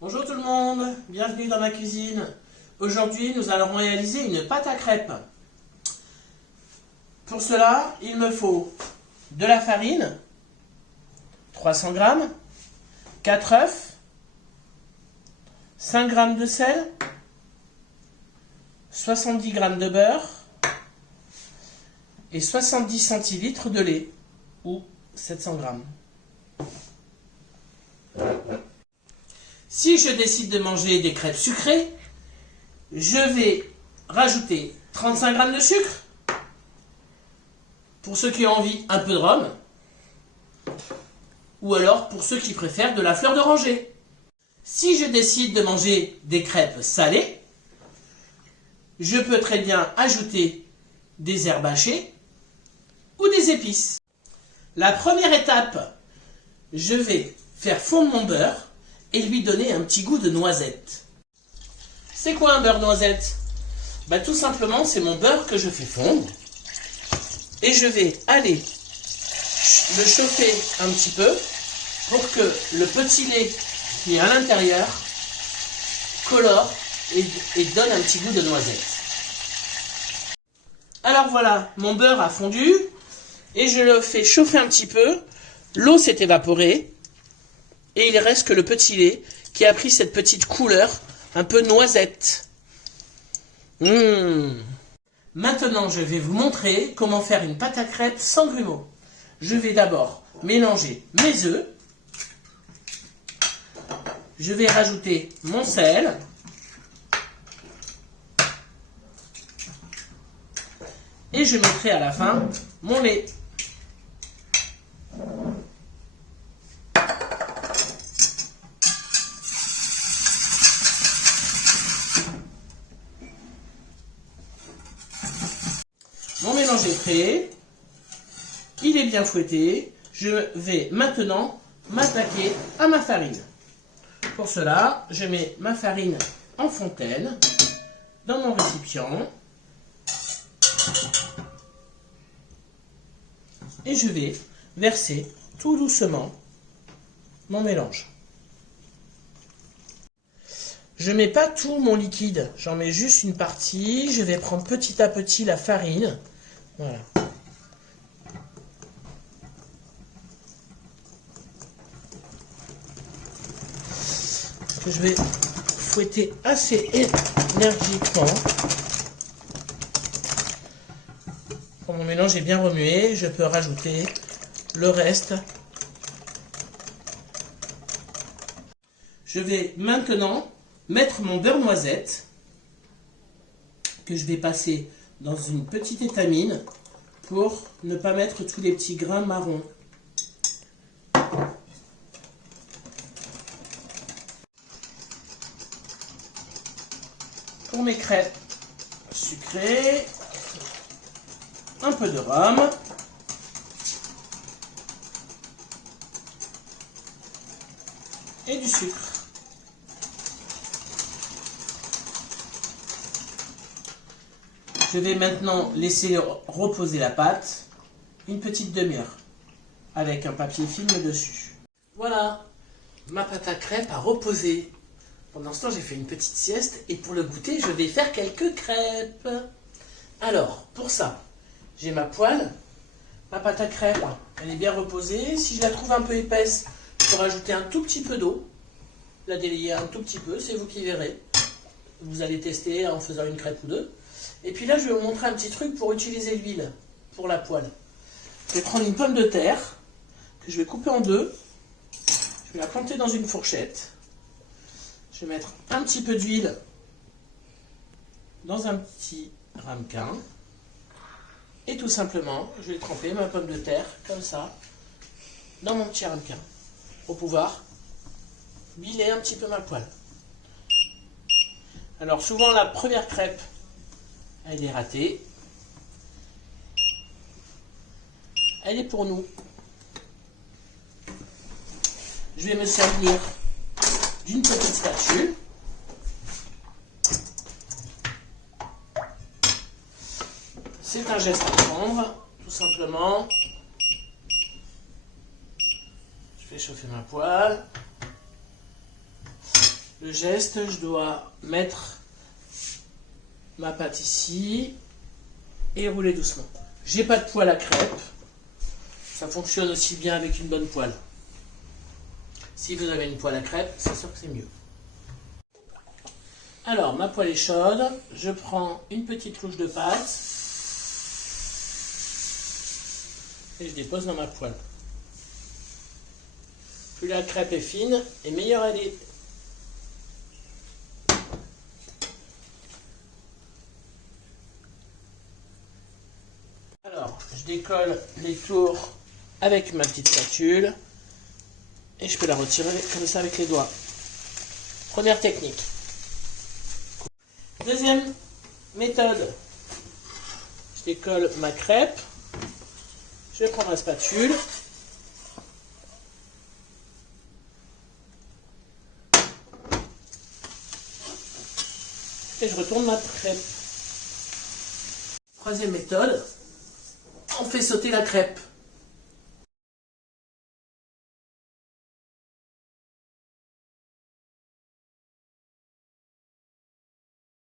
Bonjour tout le monde, bienvenue dans ma cuisine. Aujourd'hui, nous allons réaliser une pâte à crêpes. Pour cela, il me faut de la farine, 300 g, 4 œufs, 5 g de sel, 70 g de beurre et 70 centilitres de lait ou 700 g. Si je décide de manger des crêpes sucrées, je vais rajouter 35 g de sucre. Pour ceux qui ont envie, un peu de rhum. Ou alors pour ceux qui préfèrent de la fleur d'oranger. Si je décide de manger des crêpes salées, je peux très bien ajouter des herbes hachées ou des épices. La première étape, je vais faire fondre mon beurre et lui donner un petit goût de noisette. C'est quoi un beurre noisette? Tout simplement, c'est mon beurre que je fais fondre et je vais aller le chauffer un petit peu pour que le petit lait qui est à l'intérieur colore et donne un petit goût de noisette. Alors voilà, mon beurre a fondu et je le fais chauffer un petit peu. L'eau s'est évaporée et il reste que le petit lait qui a pris cette petite couleur un peu noisette. Maintenant, je vais vous montrer comment faire une pâte à crêpes sans grumeaux. Je vais d'abord mélanger mes œufs. Je vais rajouter mon sel. Et je mettrai à la fin mon lait. Mon mélange est prêt, il est bien fouetté, je vais maintenant m'attaquer à ma farine. Pour cela, je mets ma farine en fontaine dans mon récipient et je vais verser tout doucement mon mélange. Je ne mets pas tout mon liquide, j'en mets juste une partie. Je vais prendre petit à petit la farine. Voilà. Que je vais fouetter assez énergiquement. Quand mon mélange est bien remué, je peux rajouter le reste. Je vais maintenant mettre mon beurre noisette que je vais passer dans une petite étamine pour ne pas mettre tous les petits grains marrons. Pour mes crêpes sucrées, un peu de rhum. Et du sucre. Je vais maintenant laisser reposer la pâte une petite demi-heure avec un papier film dessus. Voilà, ma pâte à crêpes a reposé. Pendant ce temps, j'ai fait une petite sieste et pour le goûter, je vais faire quelques crêpes. Alors, pour ça, j'ai ma poêle, ma pâte à crêpes, elle est bien reposée. Si je la trouve un peu épaisse, je peux rajouter un tout petit peu d'eau, la délayer un tout petit peu, c'est vous qui verrez. Vous allez tester en faisant une crêpe ou deux. Et puis là, je vais vous montrer un petit truc pour utiliser l'huile pour la poêle. Je vais prendre une pomme de terre que je vais couper en deux. Je vais la planter dans une fourchette. Je vais mettre un petit peu d'huile dans un petit ramequin. Et tout simplement, je vais tremper ma pomme de terre comme ça dans mon petit ramequin pour pouvoir huiler un petit peu ma poêle. Alors souvent la première crêpe, elle est ratée. Elle est pour nous. Je vais me servir d'une petite spatule. C'est un geste à prendre, tout simplement. Je fais chauffer ma poêle. Le geste, je dois mettre ma pâte ici et rouler doucement. J'ai pas de poêle à crêpes. Ça fonctionne aussi bien avec une bonne poêle. Si vous avez une poêle à crêpes, c'est sûr que c'est mieux. Alors, ma poêle est chaude. Je prends une petite louche de pâte et je dépose dans ma poêle. Plus la crêpe est fine, et meilleure elle est. Alors, je décolle les tours avec ma petite spatule et je peux la retirer comme ça avec les doigts. Première technique. Deuxième méthode. Je décolle ma crêpe, je prends ma spatule et je retourne ma crêpe. Troisième méthode, on fait sauter la crêpe.